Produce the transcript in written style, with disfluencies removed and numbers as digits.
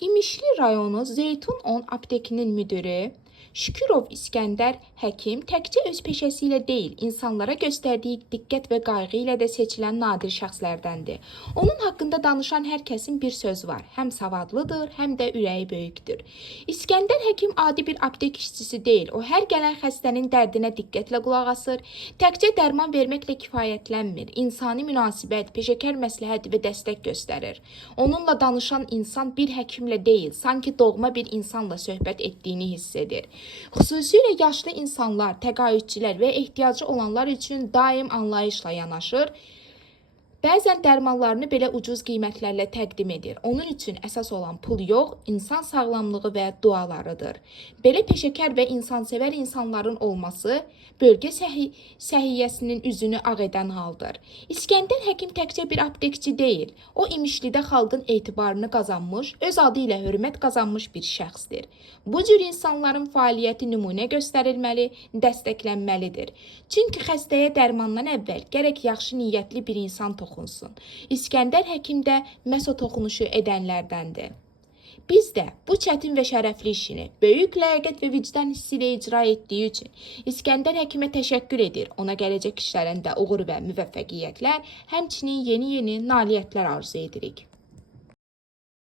İmişli rayonu Zeytun 10 aptekinin müdürü Şükürov İskəndər həkim təkcə öz peşəsi ilə deyil, insanlara göstərdiyi diqqət və qayğı ilə də seçilən nadir şəxslərdəndir. Onun haqqında danışan hər kəsin bir söz var. Həm savadlıdır, həm də ürəyi böyükdür. İskəndər həkim adi bir aptek işçisi deyil. O hər gələn xəstənin dərdinə diqqətlə qulaq asır, təkcə dərman verməklə kifayətlənmir. İnsani münasibət, peşəkar məsləhət və dəstək göstərir. Onunla danışan insan bir həkimlə deyil, sanki doğma bir insanla söhbət etdiyini hiss edir. Xüsusilə yaşlı insanlar, təqaüdçülər və ehtiyacı olanlar üçün daim anlayışla yanaşır. Bəzən dərmanlarını belə ucuz qiymətlərlə təqdim edir. Onun üçün əsas olan pul yox, insan sağlamlığı və dualarıdır. Belə peşəkar və insansevər insanların olması bölgə səhiyyəsinin üzünü ağ edən haldır. İskəndər həkim təkcə bir aptekçi deyil. O İmişlidə xalqın etibarını qazanmış, öz adı ilə hörmət qazanmış bir şəxsdir. Bu cür insanların fəaliyyəti nümunə göstərilməli, dəstəklənməlidir. Çünki xəstəyə dərmandan əvvəl gərək yaxşı niyyətli bir insan toxunsun. İskəndər həkim də məhz o toxunuşu edənlərdəndir. Biz də bu çətin və şərəfli işini böyük ləyaqət və vicdan hissi ilə icra etdiyi üçün İskəndər həkimə təşəkkür edir. Ona gələcək işlərində uğur və müvəffəqiyyətlər, həmçinin yeni nailiyyətlər arzu edirik.